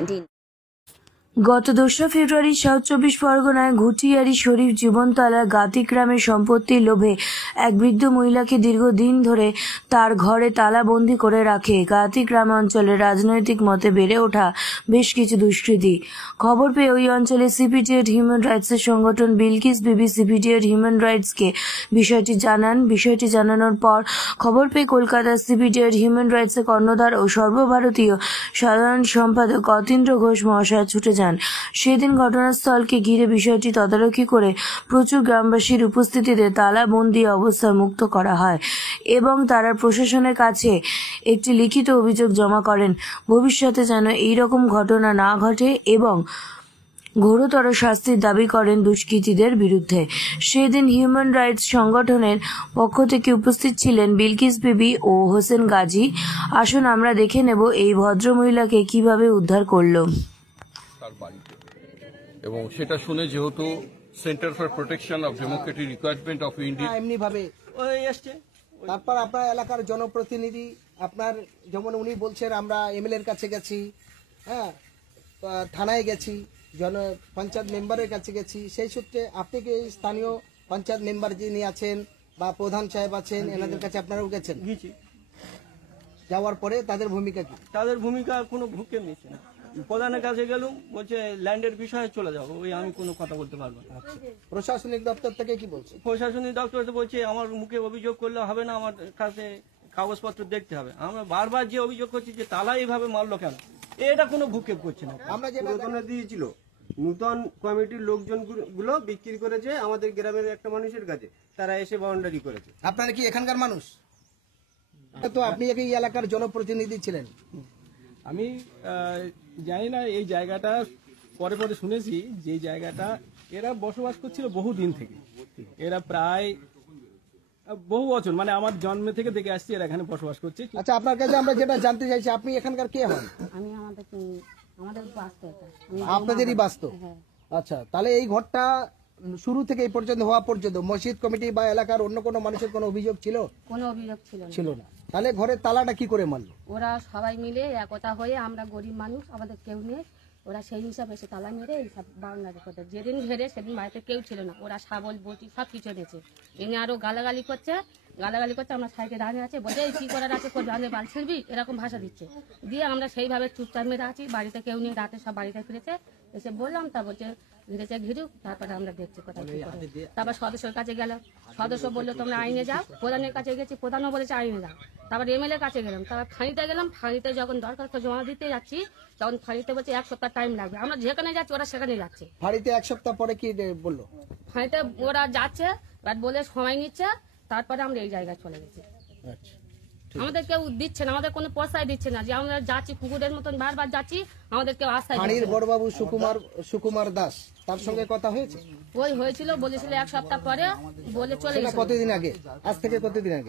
COVID-19. গত 2 ফেব্রুয়ারি south চব্বিশ পরগনায় ঘুটিয়ারি শরীফ জীবনতলার গাতি গ্রামের সম্পত্তির লোভে এক বৃদ্ধ মহিলাকে দীর্ঘদিন ধরে তার ঘরে তালাবন্দি করে রাখে গাতি গ্রাম অঞ্চলের রাজনৈতিক মতে বেড়ে ওঠা বেশ কিছু দুষ্কৃতী। খবর পেয়ে ওই অঞ্চলে সিপিডিএড হিউম্যান রাইটসের সংগঠন বিলকিস বিবি সিপিডিএড হিউম্যান রাইটসকে বিষয়টি জানান। বিষয়টি জানানোর পর খবর পেয়ে কলকাতার সিপিডিএড হিউম্যান রাইটসের কর্ণধার ও সর্বভারতীয় সাধারণ সম্পাদক অতীন্দ্র ঘোষ মহাশয় ছুটে যান। সেদিন ঘটনাস্থলকে ঘিরে বিষয়টি তদারকি করে প্রচুর গ্রামবাসীর উপস্থিতিতে তালাবন্দি অবস্থায় মুক্ত করা হয় এবং তারা প্রশাসনের কাছে একটি লিখিত অভিযোগ জমা করেন ভবিষ্যতে যেন এই রকম ঘটনা না ঘটে এবং ঘোরতর শাস্তির দাবি করেন দুষ্কৃতীদের বিরুদ্ধে। সেদিন হিউম্যান রাইটস সংগঠনের পক্ষ থেকে উপস্থিত ছিলেন বিলকিস বিবি ও হোসেন গাজী। আসুন আমরা দেখে নেব এই ভদ্রমহিলাকে কিভাবে উদ্ধার করলো। এবং সেটা শুনে যেহেতু centre for protection of Democratic requirement of India এমনি ভাবে এসছে, তারপর আপনার এলাকার জনপ্রতিনিধি আপনার যেমন উনি বলছেন আমরা এমএলএ এর কাছে গেছি, হ্যাঁ থানায় গেছি, পঞ্চায়েত মেম্বারের কাছে গেছি, সেই সূত্রে আপনি কি স্থানীয় পঞ্চায়েত মেম্বার যিনি আছেন বা প্রধান সাহেব আছেন এনাদের কাছে আপনারাও গেছেন? যাওয়ার পরে তাদের ভূমিকা কি? তাদের ভূমিকা কোনো ভূক্ষেপ নিচ্ছে না। প্রধানের কাছে গেলুম, বলছে ল্যান্ডের বিষয়ে চলে যাবো, ওই আমি কোনো কথা বলতে পারবো না। প্রশাসনিক দপ্তর থেকে কি বলছে? প্রশাসনিক দপ্তর বলছে আমার মুখে অভিযোগ করলে হবে না, আমার কাছে কাগজপত্র দেখতে হবে। আমরা বারবার যে অভিযোগ করছি যে তালা এইভাবে মারলো কেন, এটা কোনো ভূক্ষেপ করছে না। আমরা যে প্রধানে দিয়েছিল নূতন কমিটির লোকজন গুলো বিক্রি করেছে আমাদের গ্রামের একটা মানুষের কাছে, তারা এসে বাউন্ডারি করেছে। আপনারা কি এখানকার মানুষ? তো আপনি এই এলাকার জনপ্রতিনিধি ছিলেন। আমি জানি না এই জায়গাটা, পরে পরে শুনেছি যে জায়গাটা এরা বসবাস করছিল বহু দিন থেকে, এরা প্রায় বহু বছর, মানে আমার জন্ম থেকে দেখে আসছি এরা এখানে বসবাস করছে। আচ্ছা, আপনার কাছে আমরা যেটা জানতে চাইছি, আপনি এখানকার কে হন? আমি আমাদের বাস্তব, আপনাদেরই বাস্তব। আচ্ছা, তাহলে এই ঘরটা শুরু থেকে এই পর্যন্ত হওয়া পর্যন্ত মসজিদ কমিটি বা এলাকার অন্য কোনো মানুষের কোনো অভিযোগ ছিল? কোনো অভিযোগ ছিল না। তাহলে ঘরের তালাটা কি করে মারলো? ওরা সবাই মিলে একতা হয়ে, আমরা গরিব মানুষ, আমাদের কেউ নেই, ওরা সেই হিসাবে এসে তালা মেরে এইসব বাউন্ডারি করতে। যেদিন ঘেরে সেদিন বাড়িতে কেউ ছিল না, ওরা শাবল বটি সব কিছু এনেছে, এনে আরো গালাগালি করছে। আমরা সাইডে দাঁড়িয়ে আছে, বলছে এই কি করার আছে করবি, আমাদের বাল ছিড়বি, এরকম ভাষা দিচ্ছে। দিয়ে আমরা সেইভাবে চুপচাপ মেরে আছি, বাড়িতে কেউ নেই, রাতে সব বাড়িতে ফিরেছে। এসে বললাম, তা বলছে ঘিরুক, তারপরে আমরা দেখছি কোথায় কি করে। তারপর সদস্যের কাছে গেলাম, সদস্য বললো তোমরা আইনে যাও। প্রধানের কাছে গেছি, প্রধানও বলেছে আইনে যাও। তারপর এমএলএ কাছে গেলাম, তারপর ফাঁড়িতে গেলাম। ফাঁড়িতে যখন দরখাস্ত জমা দিতে যাচ্ছি, তখন ফাঁড়িতে বলছে 1 সপ্তাহ টাইম লাগবে। আমরা যেখানে যাচ্ছি ওরা সেখানে যাচ্ছে। ফাঁড়িতে 1 সপ্তাহ পরে কি বললো? ফাঁড়িতে ওরা যাচ্ছে, বলে সময় নিচ্ছে, তারপরে আমরা এই জায়গায় চলে গেছি। আমাদের কেউ দিচ্ছে না, আমাদের কোনো পয়সায় দিচ্ছে না, যে আমরা যাচ্ছি কুকুরের মতন বারবার যাচ্ছি, আমাদের কেউ আস্থায়। ফাঁড়ির বড়বাবু সুকুমার দাস, তার সঙ্গে কথা হয়েছে? ওই হয়েছিল, বলেছিল 1 সপ্তাহ পরে বলে চলে গেছে। কতদিন আগে? আজ থেকে কতদিন আগে?